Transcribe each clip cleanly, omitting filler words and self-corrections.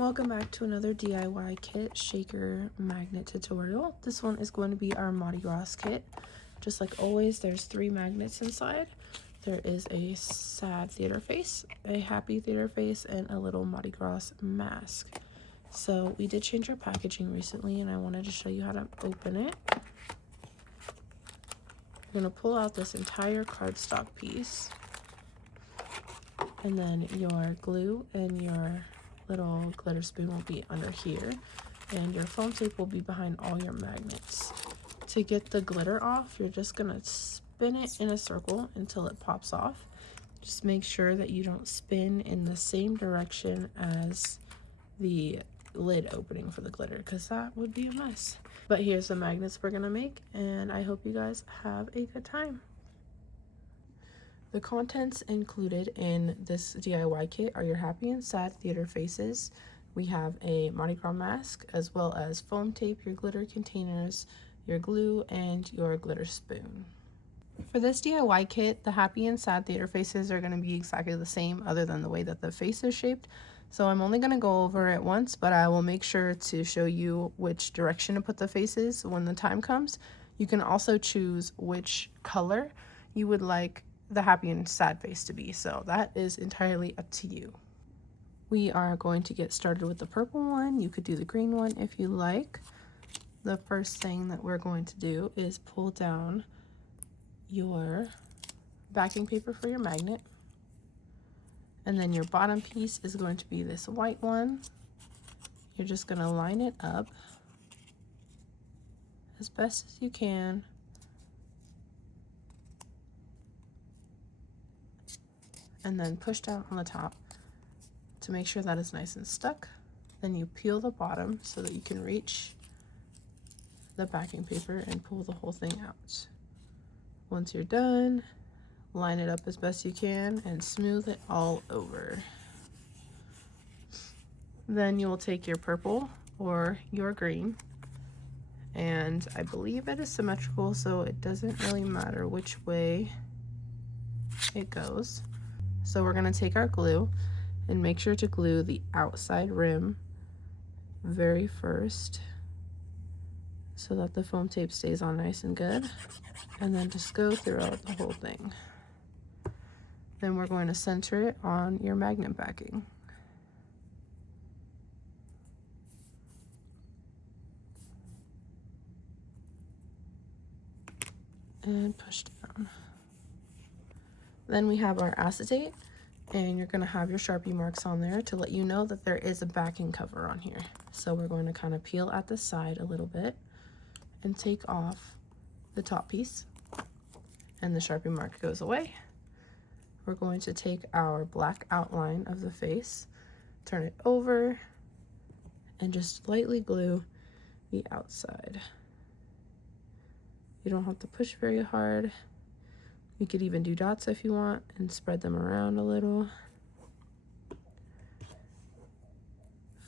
Welcome back to another DIY kit shaker magnet tutorial. This one is going to be our Mardi Gras kit. Just like always, there's 3 magnets inside. There is a sad theater face, a happy theater face, and a little Mardi Gras mask. So we did change our packaging recently, and I wanted to show you how to open it. You're going to pull out this entire cardstock piece, and then your glue and your little glitter spoon will be under here, and your foam tape will be behind all your magnets. To get the glitter off, you're just gonna spin it in a circle until it pops off. Just make sure that you don't spin in the same direction as the lid opening for the glitter, because that would be a mess. But here's the magnets we're gonna make, and I hope you guys have a good time. The contents included in this DIY kit are your happy and sad theater faces. We have a Mardi Gras mask, as well as foam tape, your glitter containers, your glue, and your glitter spoon. For this DIY kit, the happy and sad theater faces are going to be exactly the same, other than the way that the face is shaped. So I'm only going to go over it once, but I will make sure to show you which direction to put the faces when the time comes. You can also choose which color you would like the happy and sad face to be, so that is entirely up to you. We are going to get started with the purple one. You could do the green one if you like. The first thing that we're going to do is pull down your backing paper for your magnet, and then your bottom piece is going to be this white one. You're just going to line it up as best as you can, and then push down on the top to make sure that is nice and stuck. Then you peel the bottom so that you can reach the backing paper and pull the whole thing out. Once you're done, line it up as best you can and smooth it all over. Then you will take your purple or your green, and I believe it is symmetrical, so it doesn't really matter which way it goes. So we're going to take our glue and make sure to glue the outside rim very first so that the foam tape stays on nice and good, and then just go throughout the whole thing. Then we're going to center it on your magnet backing. And push down. Then we have our acetate, and you're going to have your Sharpie marks on there to let you know that there is a backing cover on here. So we're going to kind of peel at the side a little bit and take off the top piece, and the Sharpie mark goes away. We're going to take our black outline of the face, turn it over, and just lightly glue the outside. You don't have to push very hard. You could even do dots if you want and spread them around a little.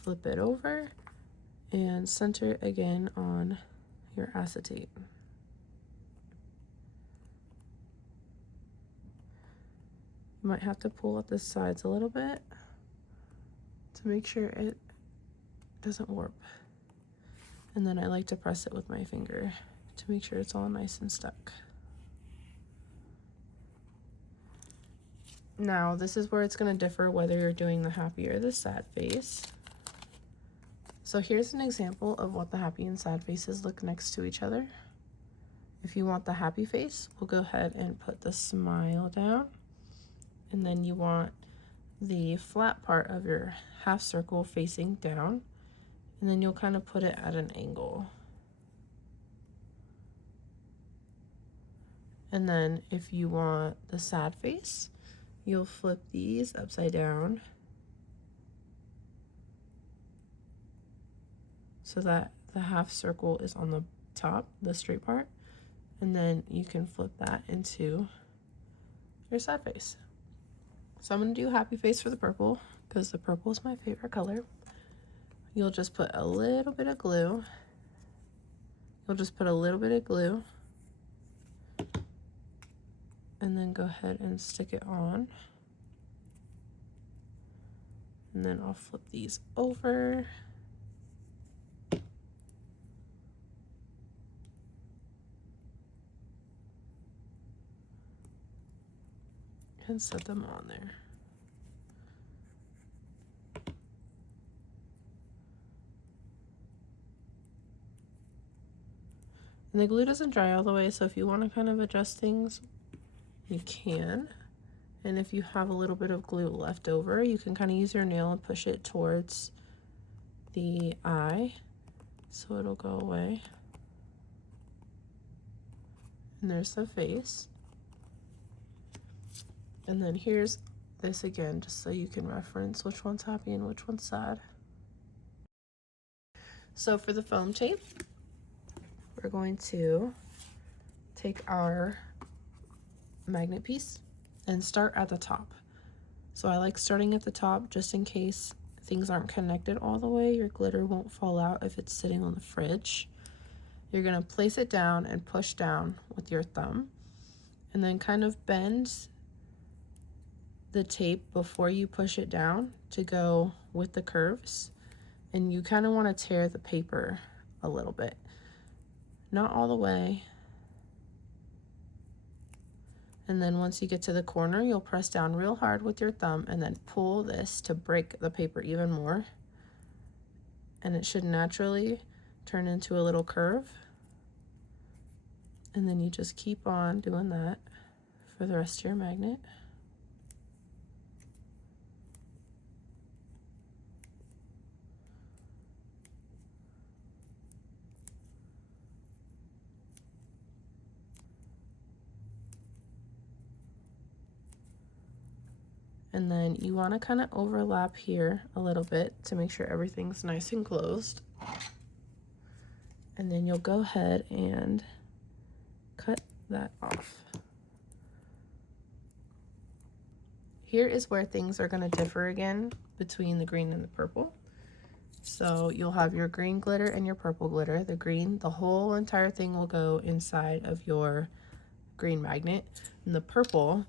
Flip it over and center it again on your acetate. You might have to pull at the sides a little bit to make sure it doesn't warp. And then I like to press it with my finger to make sure it's all nice and stuck. Now, this is where it's going to differ whether you're doing the happy or the sad face. So here's an example of what the happy and sad faces look next to each other. If you want the happy face, we'll go ahead and put the smile down. And then you want the flat part of your half circle facing down. And then you'll kind of put it at an angle. And then if you want the sad face, you'll flip these upside down so that the half circle is on the top, the straight part, and then you can flip that into your sad face. So I'm going to do happy face for the purple because the purple is my favorite color. You'll just put a little bit of glue. And then go ahead and stick it on. And then I'll flip these over. And set them on there. And the glue doesn't dry all the way, so if you want to kind of adjust things, you can. And if you have a little bit of glue left over, you can kind of use your nail and push it towards the eye so it'll go away. And there's the face. And then here's this again, just so you can reference which one's happy and which one's sad. So for the foam tape, we're going to take our magnet piece and start at the top. So I like starting at the top just in case things aren't connected all the way. Your glitter won't fall out if it's sitting on the fridge. You're gonna place it down and push down with your thumb, and then kind of bend the tape before you push it down to go with the curves. And you kind of want to tear the paper a little bit, not all the way. And then once you get to the corner, you'll press down real hard with your thumb and then pull this to break the paper even more. And it should naturally turn into a little curve. And then you just keep on doing that for the rest of your magnet. And then you want to kind of overlap here a little bit to make sure everything's nice and closed. And then you'll go ahead and cut that off. Here is where things are going to differ again between the green and the purple. So you'll have your green glitter and your purple glitter. The green, the whole entire thing will go inside of your green magnet. And the purple,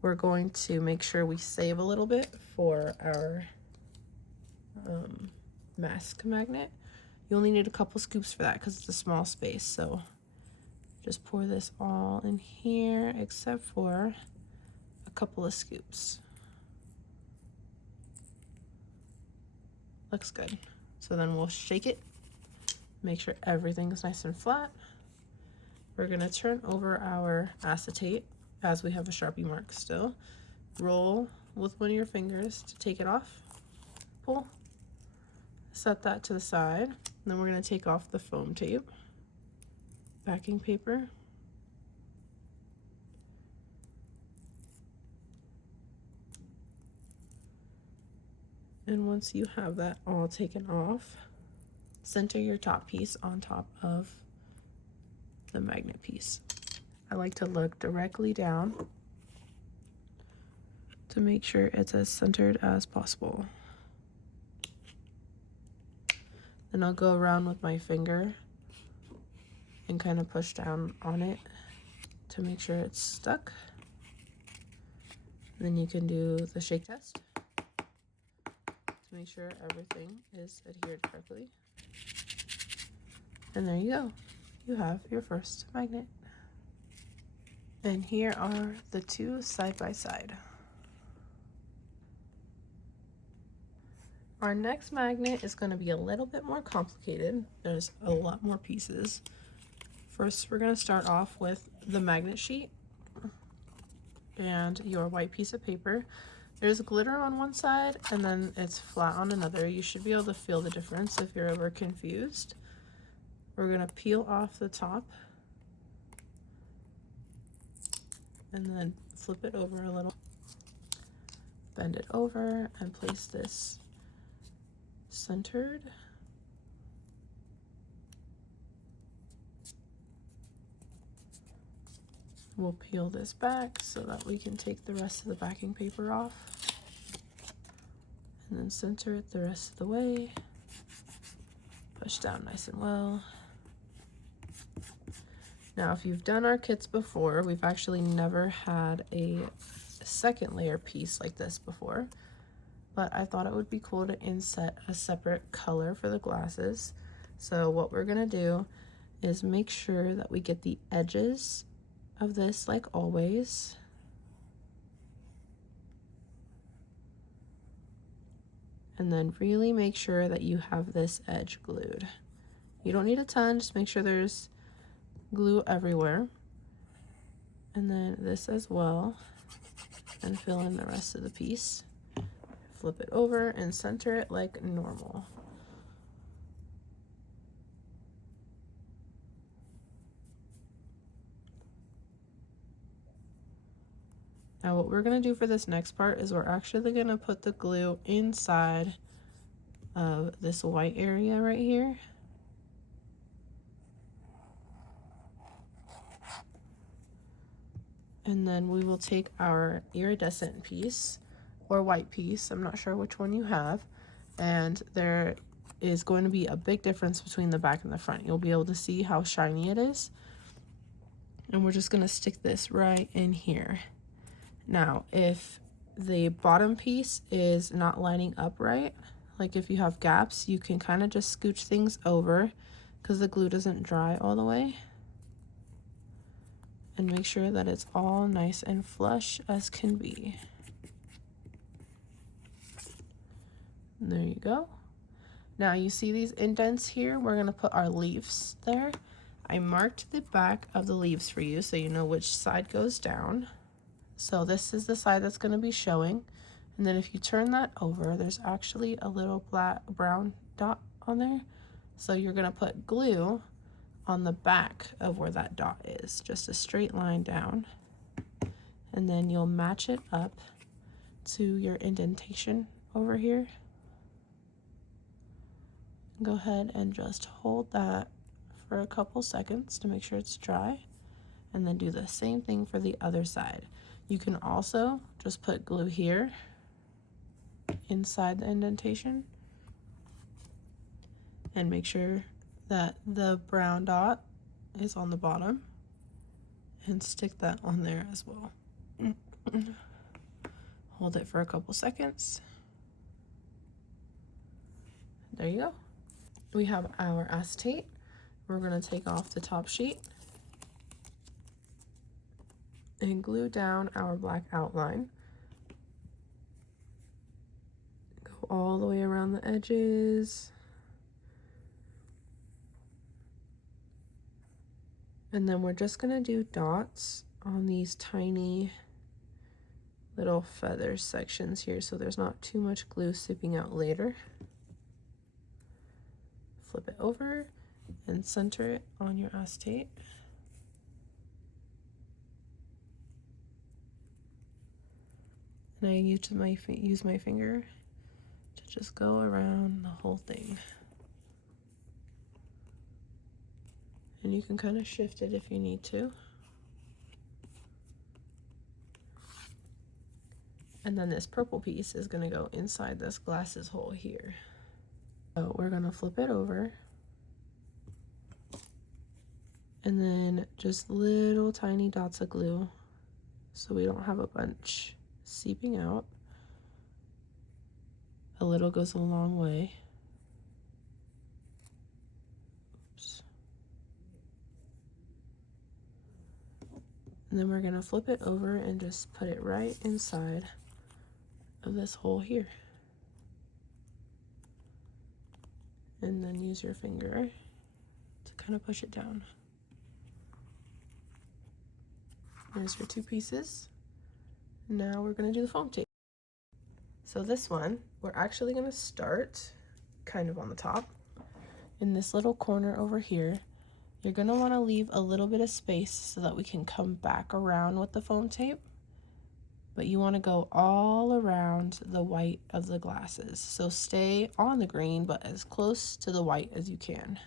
we're going to make sure we save a little bit for our mask magnet. You only need a couple scoops for that because it's a small space. So just pour this all in here except for a couple of scoops. Looks good. So then we'll shake it, make sure everything's nice and flat. We're gonna turn over our acetate as we have a Sharpie mark still. Roll with one of your fingers to take it off. Pull. Set that to the side. Then we're gonna take off the foam tape, backing paper. And once you have that all taken off, center your top piece on top of the magnet piece. I like to look directly down to make sure it's as centered as possible. Then I'll go around with my finger and kind of push down on it to make sure it's stuck. And then you can do the shake test to make sure everything is adhered correctly. And there you go. You have your first magnet. And here are the two side by side. Our next magnet is going to be a little bit more complicated. There's a lot more pieces. First, we're going to start off with the magnet sheet and your white piece of paper. There's glitter on one side and then it's flat on another. You should be able to feel the difference if you're ever confused. We're going to peel off the top and then flip it over a little. Bend it over and place this centered. We'll peel this back so that we can take the rest of the backing paper off and then center it the rest of the way. Push down nice and well. Now, if you've done our kits before, we've actually never had a second layer piece like this before. but I thought it would be cool to inset a separate color for the glasses. So what we're gonna do is make sure that we get the edges of this like always. And then really make sure that you have this edge glued. You don't need a ton, just make sure there's glue everywhere. And then this as well, and fill in the rest of the piece. Flip it over and center it like normal. Now what we're gonna do for this next part is we're actually gonna put the glue inside of this white area right here. And then we will take our iridescent piece or white piece, I'm not sure which one you have, and there is going to be a big difference between the back and the front. You'll be able to see how shiny it is. And we're just gonna stick this right in here. Now, if the bottom piece is not lining up right, like if you have gaps, you can kind of just scooch things over because the glue doesn't dry all the way. And make sure that it's all nice and flush as can be. And there you go. Now you see these indents here? We're gonna put our leaves there. I marked the back of the leaves for you so you know which side goes down. So this is the side that's gonna be showing. And then if you turn that over, there's actually a little black brown dot on there. So you're gonna put glue on the back of where that dot is, just a straight line down. And then you'll match it up to your indentation over here. Go ahead and just hold that for a couple seconds to make sure it's dry, and then do the same thing for the other side. You can also just put glue here inside the indentation and make sure that the brown dot is on the bottom and stick that on there as well. Hold it for a couple seconds. There you go. We have our acetate. We're going to take off the top sheet and glue down our black outline. Go all the way around the edges. And then we're just going to do dots on these tiny little feather sections here so there's not too much glue seeping out later. Flip it over and center it on your acetate. And I use my finger to just go around the whole thing. And you can kind of shift it if you need to. And then this purple piece is going to go inside this glasses hole here. So we're going to flip it over. And then just little tiny dots of glue so we don't have a bunch seeping out. A little goes a long way. Oops. And then we're going to flip it over and just put it right inside of this hole here. And then use your finger to kind of push it down. There's your two pieces. Now we're going to do the foam tape. So this one, we're actually going to start kind of on the top. In this little corner over here, you're going to want to leave a little bit of space so that we can come back around with the foam tape. But you want to go all around the white of the glasses. So stay on the green, but as close to the white as you can.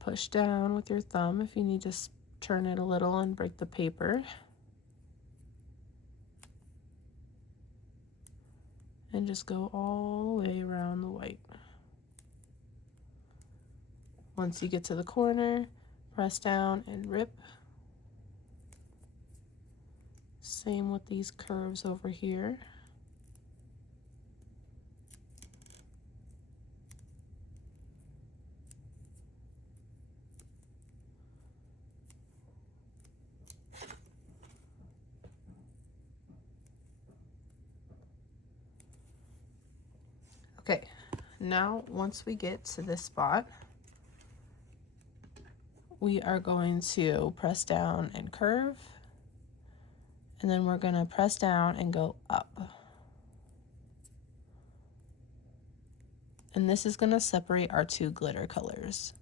Push down with your thumb if you need to turn it a little and break the paper. And just go all the way around the white. Once you get to the corner, press down and rip. Same with these curves over here. Okay, now once we get to this spot, we are going to press down and curve, and then we're going to press down and go up. And this is going to separate our two glitter colors.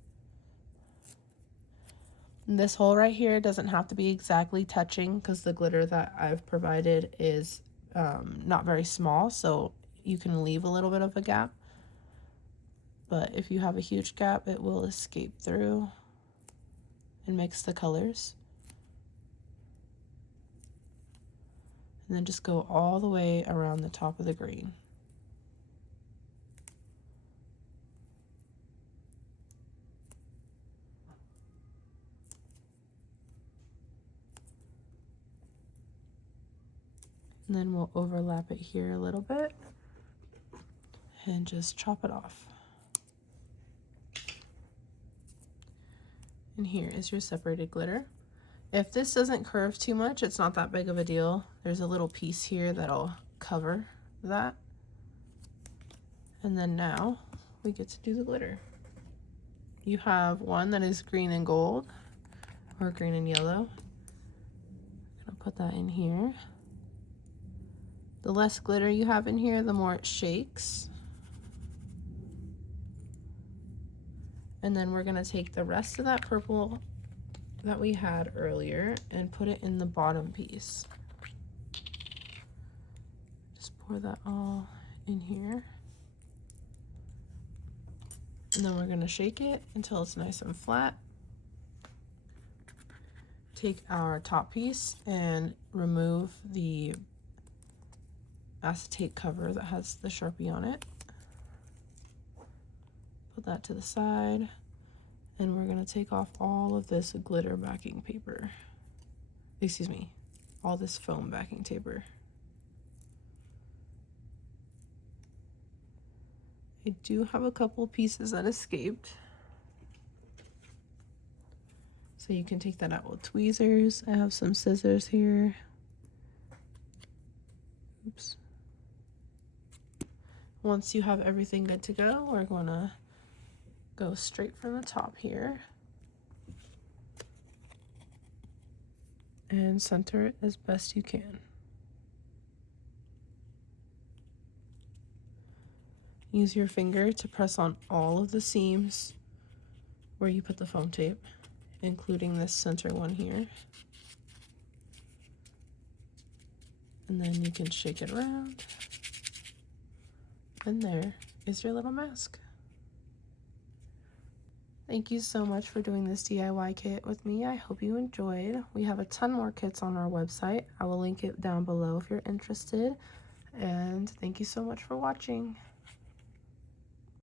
This hole right here doesn't have to be exactly touching because the glitter that I've provided is not very small, so you can leave a little bit of a gap. But if you have a huge gap, it will escape through and mix the colors. And then just go all the way around the top of the green. And then we'll overlap it here a little bit and just chop it off. And here is your separated glitter. If this doesn't curve too much, it's not that big of a deal. There's a little piece here that'll cover that. And then now we get to do the glitter. You have one that is green and gold, or green and yellow. I'm gonna put that in here. The less glitter you have in here, the more it shakes. And then we're gonna take the rest of that purple that we had earlier and put it in the bottom piece. Just pour that all in here. And then we're gonna shake it until it's nice and flat. Take our top piece and remove the acetate cover that has the Sharpie on it. Put that to the side, and we're gonna take off all of this glitter backing paper. Excuse me, all this foam backing paper. I do have a couple pieces that escaped, so you can take that out with tweezers. I have some scissors here. Oops. Once you have everything good to go, we're gonna go straight from the top here and center it as best you can. Use your finger to press on all of the seams where you put the foam tape, including this center one here. And then you can shake it around. And there is your little mask. Thank you so much for doing this DIY kit with me. I hope you enjoyed. We have a ton more kits on our website. I will link it down below if you're interested. And thank you so much for watching.